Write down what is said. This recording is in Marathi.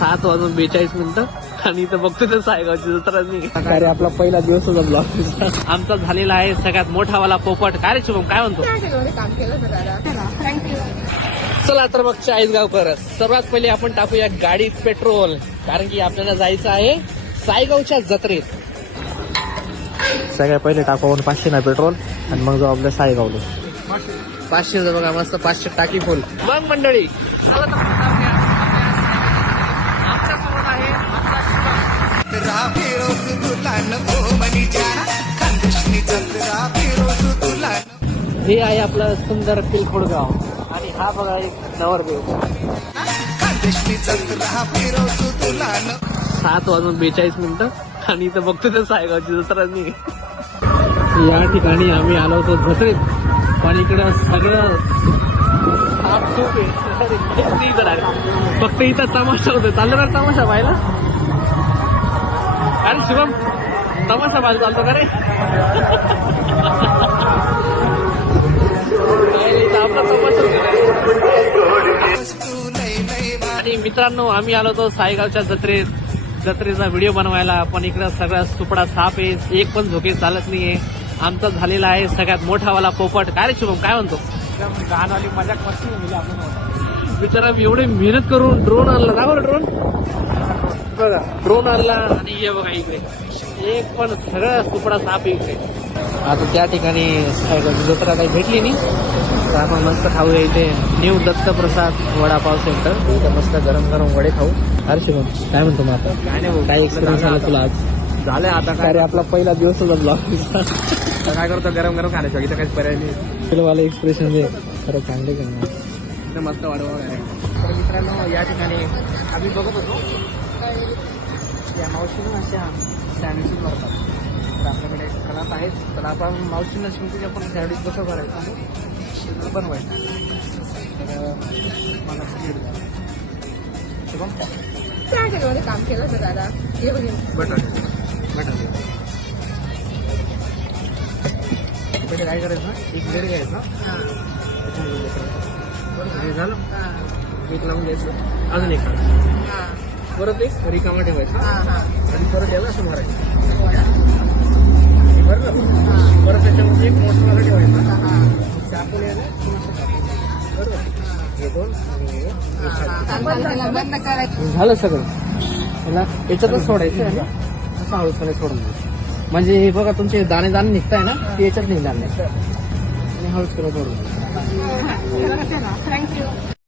7:42 आणि इथं बघतो ते सायगावची जत्रा नाही. अरे आपला पहिला दिवस होता ब्लॉग आमचा झालेला आहे सगळ्यात मोठावाला पोपट. काय रे शुभम काय म्हणतो? चला तर मग चाळीसगावकर सर्वात पहिले आपण टाकूया गाडीत पेट्रोल, कारण की आपल्याला जायचं आहे सायगावच्या जत्रेत. सगळ्यात पहिले टाकू आपण 500 ना पेट्रोल आणि मग जाऊ आपल्या सायगावला. 500 बघा मस्त 500 टाकी फुल. मग मंडळी हे आहे आपलं सुंदर तिलखोडगाव आणि हा बघा एक नवरदेव. 7:42 आणि इथं बघतो ते सायगावची जत्रा नाही. या ठिकाणी आम्ही आलो होतो जत्रेत, पण इकडं सगळं साफसूफ आहे. फक्त इथं तमाशा होतो. चाललं का तमाशा पाहायला? अरे शुभम तमाशा पाहायला चालतो का रे? आपला तमाशा. आणि मित्रांनो आम्ही आलो होतो सायगावच्या जत्रेचा व्हिडिओ बनवायला, पण इकडं सगळा सुपडा साफ आहे. एक पण झोके चालत नाहीये. आमचा झालेला आहे सगळ्यात मोठावाला पोपट. काय रे शुभम काय म्हणतो? गाणवाली मजा कशी आपण बिचारा एवढे मेहनत करून ड्रोन आणला. दाखव ड्रोन बघा, ड्रोन आणला आणि हे बघा इकडे एक पण सगळं सुपडा साफ आहे इकडे. आता त्या ठिकाणी सायगावची जत्रा काही भेटली नाही तर आपण मस्त खाऊया इथे न्यू दत्तप्रसाद वडापाव सेंटर. इथं मस्त गरम गरम वडे खाऊ. अरे शुभम काय म्हणतो मग आता? काय नाही, काय एक्सपिरियन्स आला तुला आज? झालं आता काय रे आपला पहिला दिवस होता ब्लॉग. काय करतो गरम गरम खाण्याचं, इथं काहीच पर्याय नाही. मला एक्सप्रेशन दे खरं चांगले का मस्त वाढवा. तर मित्रांनो या ठिकाणी आम्ही बघत होतो या मावशीनं अशा सँडविचेस बनवतात. तर आपल्याकडे कलात आहेच, तर आपण मावशीनं स्मृतीचे आपण सँडविच कसं करायचं आहे बनवायचं. तर मला शुभम मध्ये काम केलं होतं दादा. बटाटे पहिले काय करायचं, एक ब्रेड घ्यायचं, हे झालं मीठ लावून घ्यायचं, अजून एक परत एक रिकामा ठेवायचं आणि परत याला असं भरायचं. बरं परत त्याच्यामध्ये एक मोठा ठेवायचा, चाकून यायला बरोबर हे दोन झालं सगळं. याला याच्यातच सोडायचं आणि असं हळूपणे सोडून द्यायचं. म्हणजे हे बघा तुमचे दाणे निघताय ना ते याच्यात निघणार नाही आणि हळूच सोडून. थँक्यू.